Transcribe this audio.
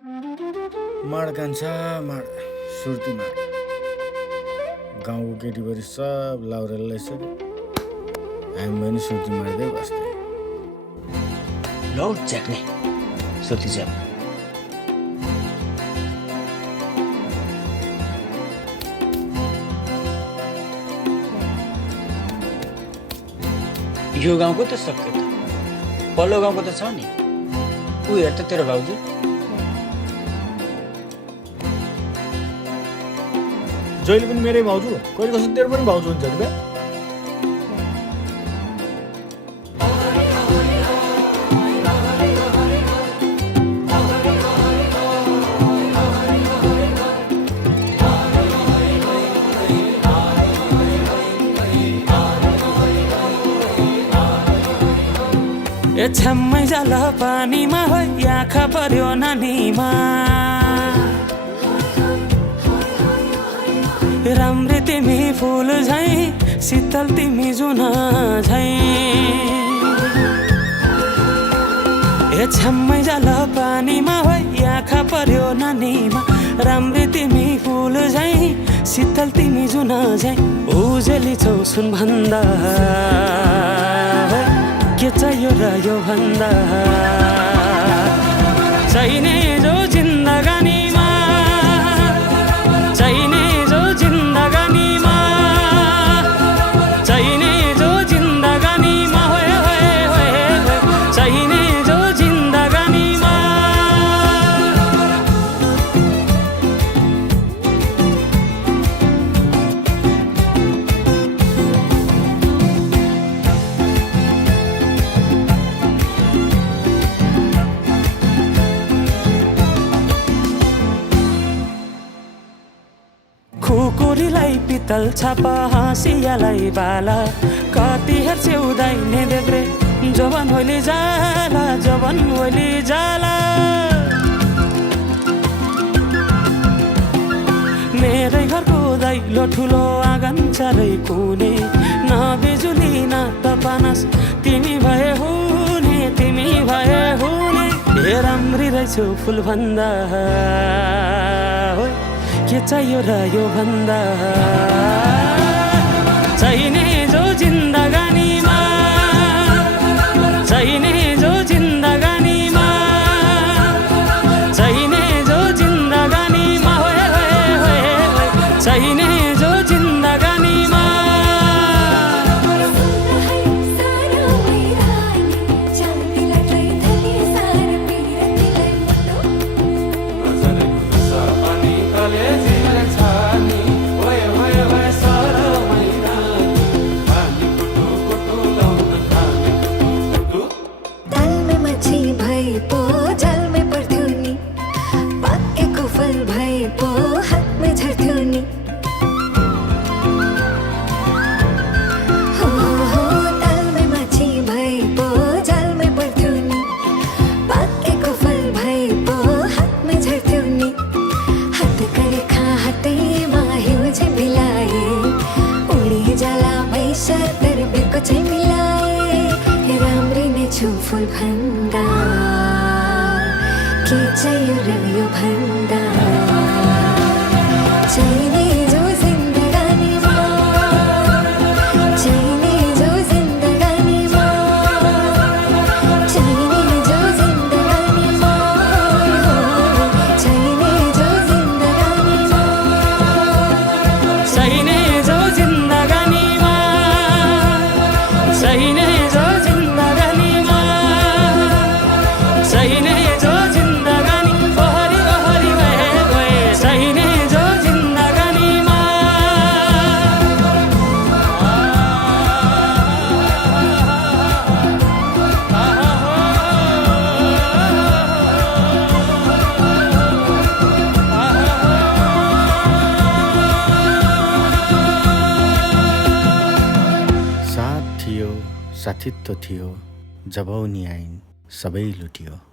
माड कान्छा माड सुर्ती माड गाउँको केटीबरी सब लाउरेल लैसक्यो हामी पनि सुर्ती मार्दै बस्दै लौट च्याक्ने सुर्ती च्याप यो गाउँको त सक्यो त पल्लो गाउँको त छ नि ऊ हेर त तेरो भाउजू जहिले पनि मेरै भाउजू कहिले कसो तेरो पनि भाउजू हुन्छ नि बे ए छम्मै जाल पानीमा हो आँखा पर्यो नानीमा राम्री तिमी फुल झै शीतल तिमी जुन झै ए छम्मै जाल पानीमा हो आँखा पर्यो नानीमा राम्री तिमी फुल झै शीतल तिमी जुन झै उजेली छौ सुन भन्दा के चाहियो र यो भन्दा चाहिने जो जिन्दगानीमा चाहिने जो जिन्दगानीमा चाहिने जो जिन्दगानीमा होए होए होए चाहिने जो जिन्दगानीमा खुकुरीलाई पितल छापा हाँसियालाई बाला कति हेर्छे उदाइने देब्रे जवान होली जाला जवान होली जाला मेरै घरको दैलो ठुलो आँगन चारै कुने न बिजुली न त पानस तिमी भए हुने तिमी भए हुने हे राम्री रहेछौ फुल भन्दा के चाहियो र यो भन्दा चाहिने जो जिन्दगानीमा चाहिने जो जिन्दगानीमा चाहिने जो जिन्दगानीमा होए होए होए चाहिने जो जिन्दगानीमा फुल भन्दा के चाहियो र यो भन्दा चाहिने जो जिन्दगानीमा चाहिने जो जिन्दगानीमा चाहिने जो जिन्दगानीमा चाहिने जो जिन्दगानीमा चाहिने जो जिन्दगानीमा चाहिने जो जिन्दगानीमा चाहिने जो जिन्दगानी ओहरी ओहरी भए गए चाहिने जो जिन्दगानीमा साथ थियो साथित्व थियो जब उनी आइन् सबै लुटियो